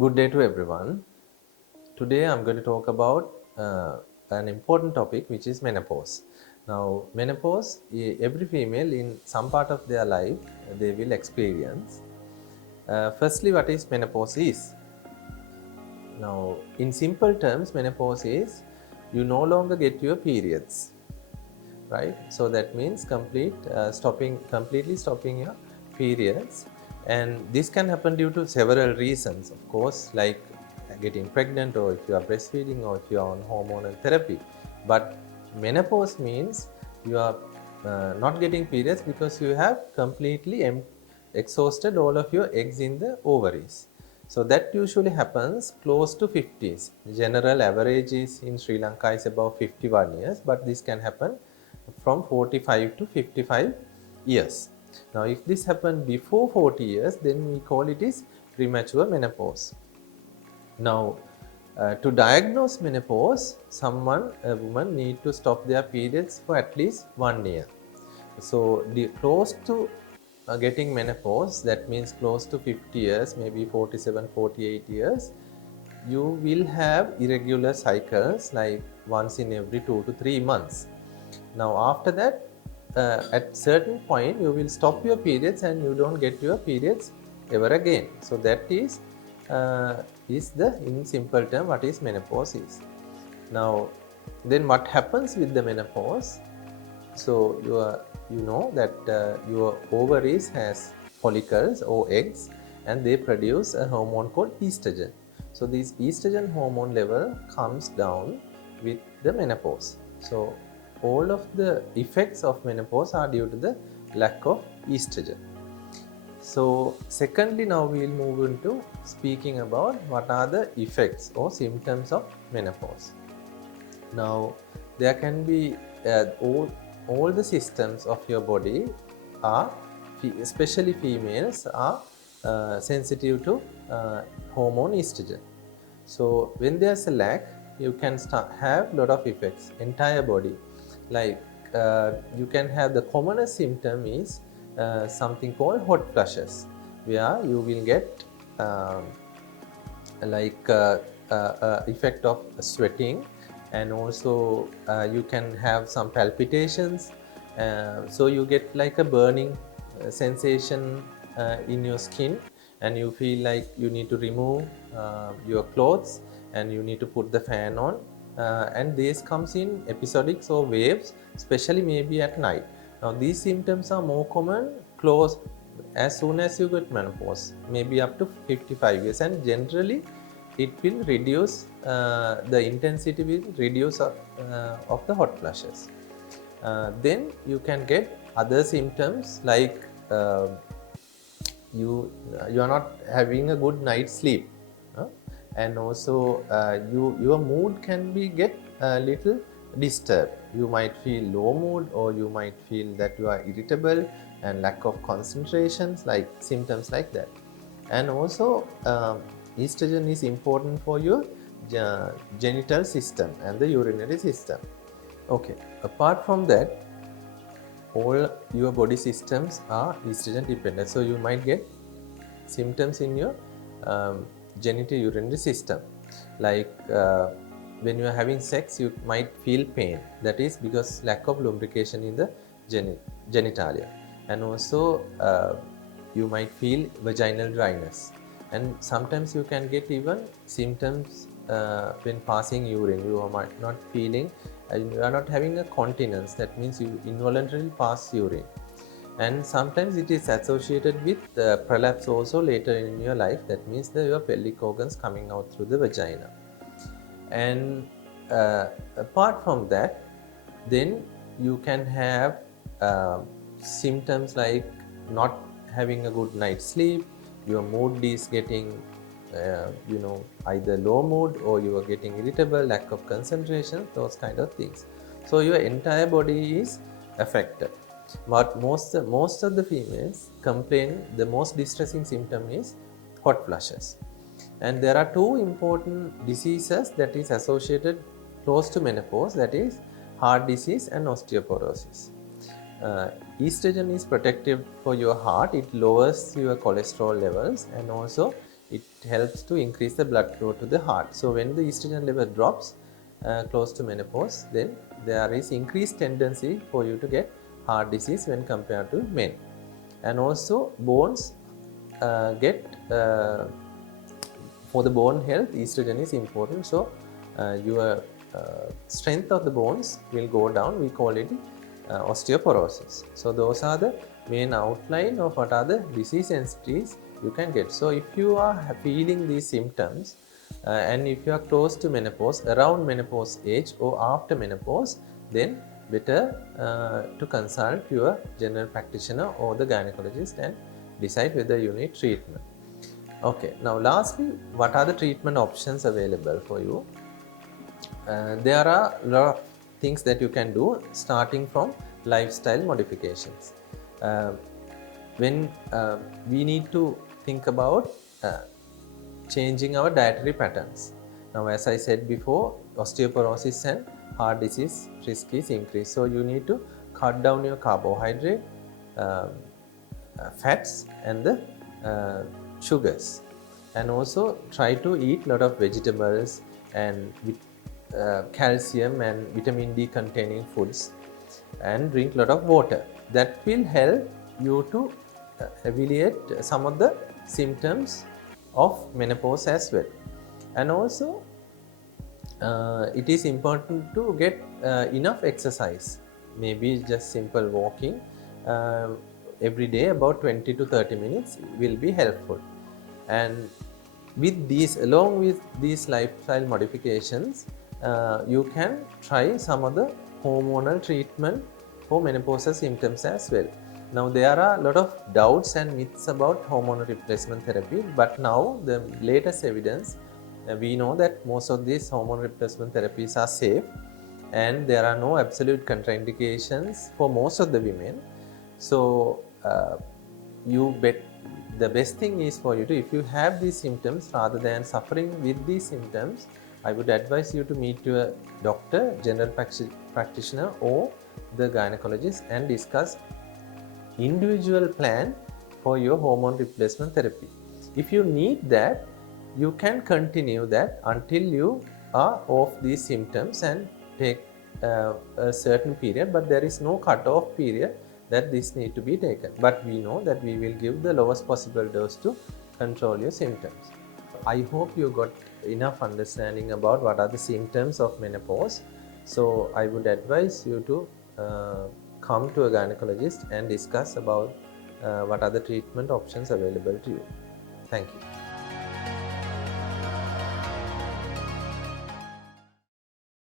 Good day to everyone. Today I'm going to talk about an important topic which is menopause. Now, menopause, every female in some part of their life they will experience. Firstly, what is menopause is? Now, in simple terms, menopause is you no longer get your periods, right? So that means completely stopping your periods, and this can happen due to several reasons, of course, like getting pregnant, or if you are breastfeeding, or if you are on hormonal therapy. But menopause means you are not getting periods because you have completely exhausted all of your eggs in the ovaries. So that usually happens close to 50s. General average is in Sri Lanka is about 51 years, but this can happen from 45 to 55 years. Now, if this happened before 40 years, then we call it is premature menopause. Now, to diagnose menopause, a woman need to stop their periods for at least 1 year. So, close to getting menopause, that means close to 50 years, maybe 47, 48 years, you will have irregular cycles like once in every 2 to 3 months. Now, after that, at certain point, you will stop your periods and you don't get your periods ever again. So that is the in simple term what is menopause is. Now, then what happens with the menopause? So you know that your ovaries has follicles or eggs, and they produce a hormone called estrogen. So this estrogen hormone level comes down with the menopause. So all of the effects of menopause are due to the lack of estrogen. So secondly, now we will move into speaking about what are the effects or symptoms of menopause. Now, there can be all the systems of your body are, especially females, are sensitive to hormone estrogen. So when there's a lack, you can have lot of effects entire body. Like you can have the commonest symptom is something called hot flushes, where you will get like effect of sweating, and also you can have some palpitations, so you get like a burning sensation in your skin, and you feel like you need to remove your clothes and you need to put the fan on, and this comes in episodics or waves, especially maybe at night. Now these symptoms are more common close as soon as you get menopause, maybe up to 55 years, and generally it will reduce, the intensity will reduce of the hot flushes. Then you can get other symptoms like you are not having a good night's sleep, and also your mood can be get a little disturbed. You might feel low mood, or you might feel that you are irritable and lack of concentrations, like symptoms like that. And also estrogen is important for your genital system and the urinary system. Okay, apart from that, all your body systems are estrogen dependent, so you might get symptoms in your genital urinary system, like when you are having sex, you might feel pain. That is because lack of lubrication in the genitalia. And also you might feel vaginal dryness, and sometimes you can get even symptoms when passing urine. You might not feeling, you are not having a continence. That means you involuntarily pass urine, and sometimes it is associated with prolapse also later in your life. That means that your pelvic organs coming out through the vagina. And apart from that, then you can have symptoms like not having a good night's sleep, your mood is getting either low mood, or you are getting irritable, lack of concentration, those kind of things. So your entire body is affected. But most of the females complain the most distressing symptom is hot flushes. And there are two important diseases that is associated close to menopause, that is heart disease and osteoporosis. Estrogen is protective for your heart. It lowers your cholesterol levels, and also it helps to increase the blood flow to the heart. So when the estrogen level drops close to menopause, then there is increased tendency for you to get heart disease when compared to men. And also bones get for the bone health, estrogen is important. So your strength of the bones will go down. We call it osteoporosis. So those are the main outline of what are the disease entities you can get. So if you are feeling these symptoms and if you are close to menopause, around menopause age or after menopause, then better to consult your general practitioner or the gynecologist and decide whether you need treatment. Okay, now lastly, what are the treatment options available for you? There are a lot of things that you can do, starting from lifestyle modifications. When we need to think about changing our dietary patterns. Now, as I said before, osteoporosis and heart disease risk is increased. So you need to cut down your carbohydrate, fats and the sugars, and also try to eat a lot of vegetables and with calcium and vitamin D containing foods, and drink a lot of water. That will help you to alleviate some of the symptoms of menopause as well. And also it is important to get enough exercise, maybe just simple walking every day about 20 to 30 minutes will be helpful. And with these, along with these lifestyle modifications, you can try some of the hormonal treatment for menopausal symptoms as well. Now there are a lot of doubts and myths about hormonal replacement therapy, but now the latest evidence, we know that most of these hormone replacement therapies are safe and there are no absolute contraindications for most of the women. So the best thing is for you to, if you have these symptoms, rather than suffering with these symptoms, I would advise you to meet your doctor, general practitioner or the gynecologist and discuss individual plan for your hormone replacement therapy. If you need that, you can continue that until you are off these symptoms and take a certain period, but there is no cut-off period that this need to be taken. But we know that we will give the lowest possible dose to control your symptoms. I hope you got enough understanding about what are the symptoms of menopause. So I would advise you to come to a gynecologist and discuss about what are the treatment options available to you. Thank you.